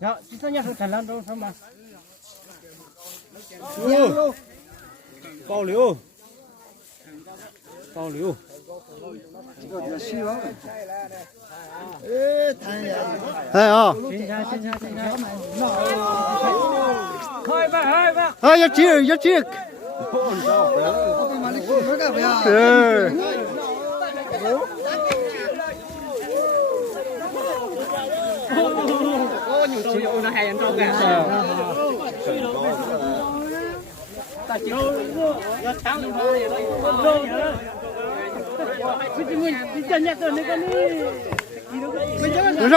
呀，第三年是看两种什么？保留，保留。哎啊！开吧，开吧。啊，要接，要接。是。有那还严重干。大酒要抢的话也都有。你讲那个那个你。不是。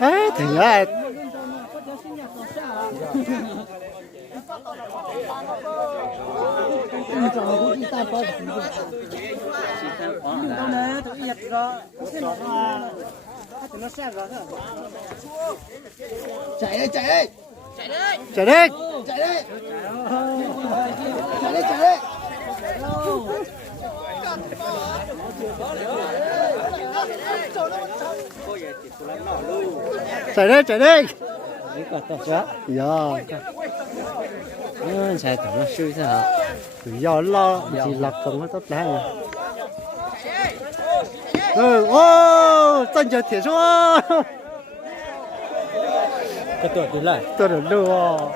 哎，挺爱。chạy đi chạy đi chạy đi chạy đi chạy đi chạy đi chạy đi chạy đi一个到这，呀才等着收一下啊。要捞chỉ là không có tốt lắm ô chân chờ thiệt số cái tuổi đi lại. tôi được luôn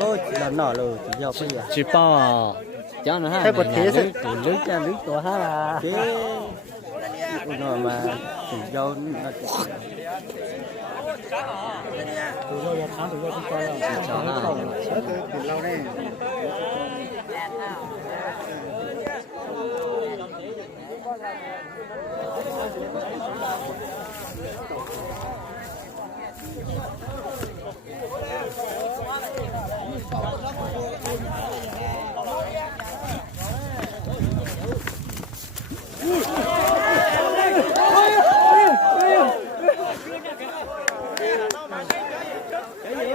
Ô, chỉ là nọ rồi, chỉ giao bây giờ. Chỉ bao à? Cháu nó ha. Thế một thế sẽ lưới cha lưới tổ ha là. Thế. Nó mà chỉ giao nó. Tụi nó tháng tụi nó cũng coi là. Chỉ cho ha. từ lâu đây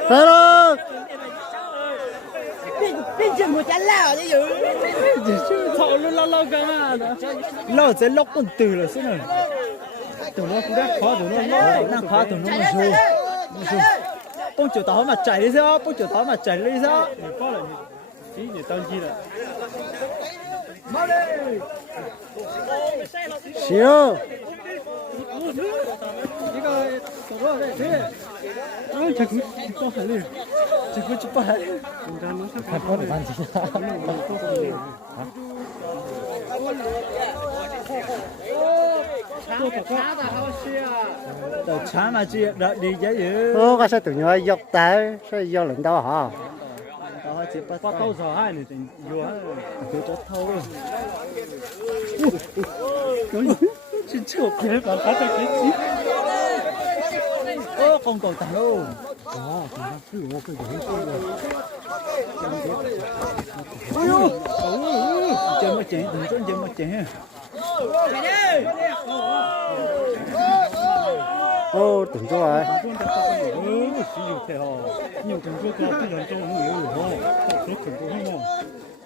hello bên trên một chén lào chứ gì Thọ luôn lâu cái mà. Lâu sẽ lóc con từ là xin rồi. Tụi nó cũng đã khó tụi nó năng khó tụi nó mà bông chiều tao mà chạy đi sao? Bông chiều tao mà chạy đi sao? Có là chỉ để tao chi là. siêu chắc cũng có phải đi. Chắc cũng chụp phải. Phải có được ăn gì? Đầu chả mà chị đã đi vậy chứ. ô cái sao tụi nó dọc tay sao do lệnh đâu hả Đó chỉ bắt tao sợ hai này thì vô cái chỗ thâu. Xin chào kia bạn phát ra cái gì? Ô con cầu tàu đâu? Đó, còn nó cứ vô cái gì rồi. Ôi, chơi mà chơi, đừng chơi mà chơi. ô tưởng cho ai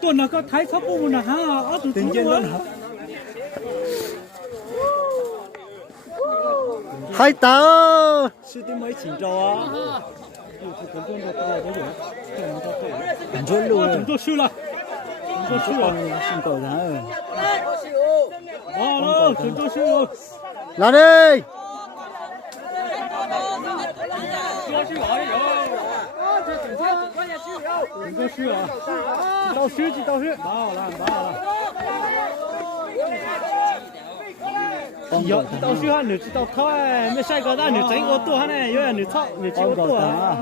tôi nó có thấy pháp bu nào hả? Ở tụi tình đó hả? hai tao Sư tí mới chỉnh cho á. Cảnh cho luôn. Cảnh cho sư là. Cảnh cho sư là. Xin cầu ra. Đó, cảnh cho sư rồi. là đi cảnh cho sư à? Tao sư chứ tao sư. Bảo là. Tao sư ha nửa tao thôi, mấy sai cái đó nửa tránh ô tô ha này, rồi nửa thọ nửa chiếu ô tô à.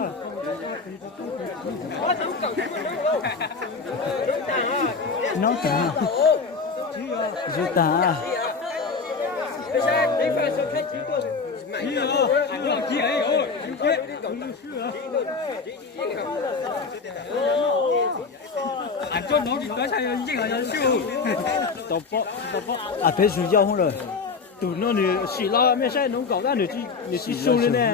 Nó cả. Rồi ta. Anh cho nó thì có sai gì là siêu. Tao bỏ. À phải sử dụng không rồi. Tụi nó thì xì lo mấy sai nó搞ra nữa chỉ siêu lên nè.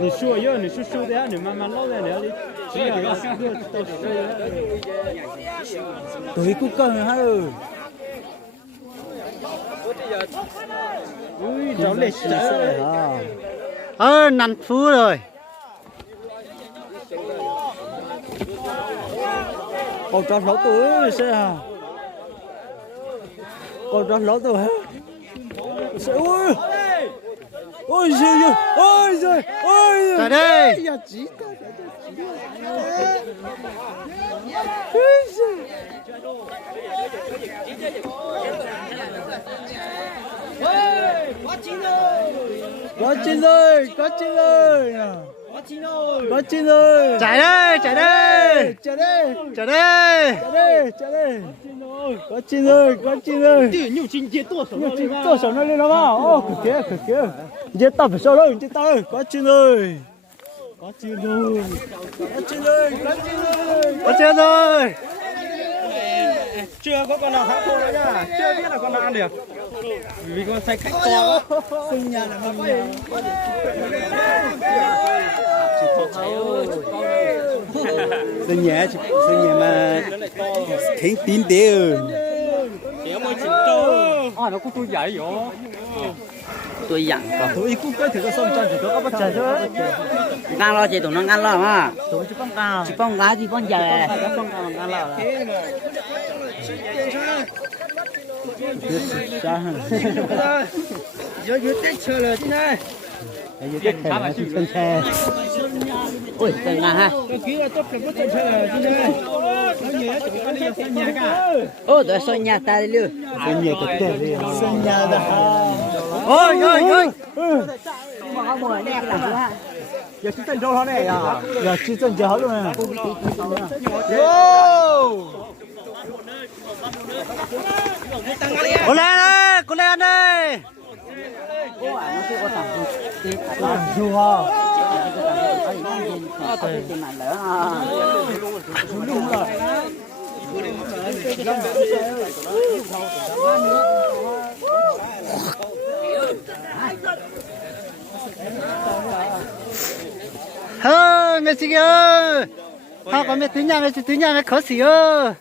你说要你是说的呀，你慢慢捞在那里，只要到时tụi cũng cần hả ừ ui cháu lệch năn phú rồi. còn cho lỗ tuổi sẽ à còn cho lỗ tuổi sẽ ui ôi giời ôi giời ôi Tại đây. giờ chỉ có chín rồi có chín rồi có chín rồi Chạy đây, chạy đây. chạy đây Chạy đây. chạy đây chạy đây có chín rồi có chín rồi nhiều trình chế剁手 做手那里了吗？哦，可惜，你这大不烧肉，你这大肉，赶紧嘞，赶紧嘞，赶紧嘞，赶紧嘞， Có chưa rồi. chưa có con nào tháo khô đâu nha, chưa biết là con nào ăn được vì con say khách to sinh nhà là mừng Sinh nhẹ mà khéo tín tiêu. kéo môi chỉnh trâu nó cũng tôi dạy vậy Tôi dặn con. tụi cũng có thể có xong cho chỉ có các bác trẻ thôi, Ngang lo chị tụi nó ngang lo mà. tụi chỉ bằng cao, Chỉ phong cá chỉ phong giày. Chỉ phong cá ngang lo. giờ tết chờ rồi chứ này Chân xe. Ui, chân ngang ha. cái kia là tốt phải có tết chờ rồi chứ này nó nhớ tụi con đi sang nhà cả Ô, tôi xoay nhà ta đi luôn. sinh nhà cực tuyệt đi, sinh nhà là Ôi, ôi, ôi. giờ chúng ta đâu đó này à giờ chỉ chân giờ hết luôn nè, Cô lên đây, cô lên đây. làm dù ha, Mẹ chị ơi. Họ có mẹ thứ nhà mẹ khó xỉ ơi.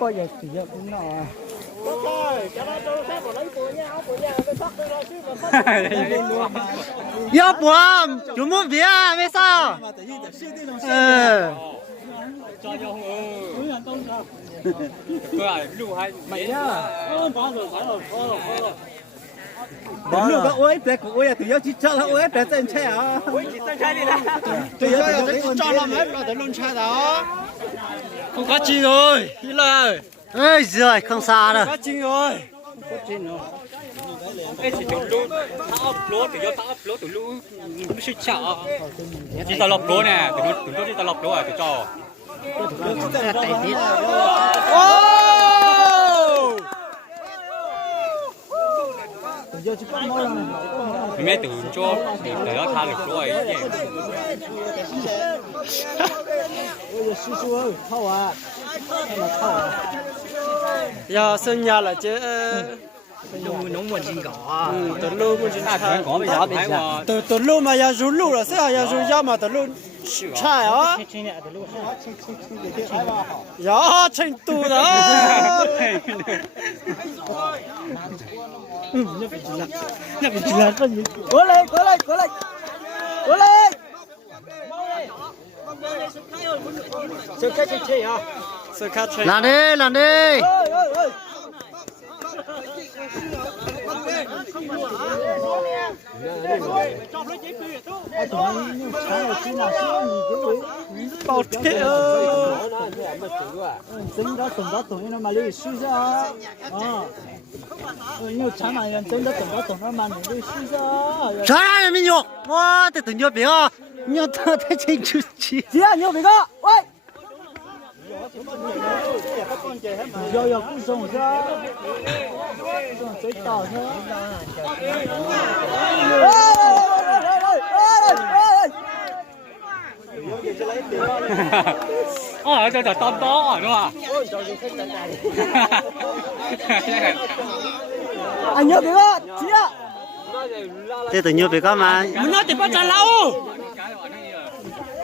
có giờ chỉ giờ cũng nọ, Yo buồm, chúng muốn vía mẹ sao? đến lúc các ôi bé của ôi tụi nó chỉ cho là ôi bé chân xe à, tụi nó chỉ cho là mấy bé luôn xe đó, không có chi rồi đi lời Ôi giời, không xa đâu. có chi rồi cái chỉ tụi lú tháo lúa tụi nó tháo lúa tụi lú nó suy chả chỉ tao lọc lúa nè tụi nó chỉ tao lọc lúa à tụi cho tụi nó chỉ bắt mồi là mẹ tụi cho tụi nó tha được lúa ấy ôi giờ su su ơi, thâu à, hay là thâu à, giờ sinh nhà là chứ nông muốn chính có từ lâu muốn chính có bây giờ bây giờ từ lâu mà giờ rú lú là sao giờ rú ra mà từ lâu chạy á giờ thành tu đó nhập bị chửi có gì, cố lên sơ cách chơi à sơ cách chơi Làm đi. bảo thế ơi, tính đó tụi nó mà lấy suy ra, nhiều trái mà tính đó tụi nó mà lấy suy ra, Trời mình nhục. Wow, tôi tưởng nhục biết à. Nhục tao thấy chính chú chi. gì à nhiều bị có, ôi, giờ cũng dùng ra, dùng giấy tờ nữa. cho tôm to đúng không anh nhớ biết không chị ạ thế tự nhiên bị có mà Mình nói thì bắt trả lão.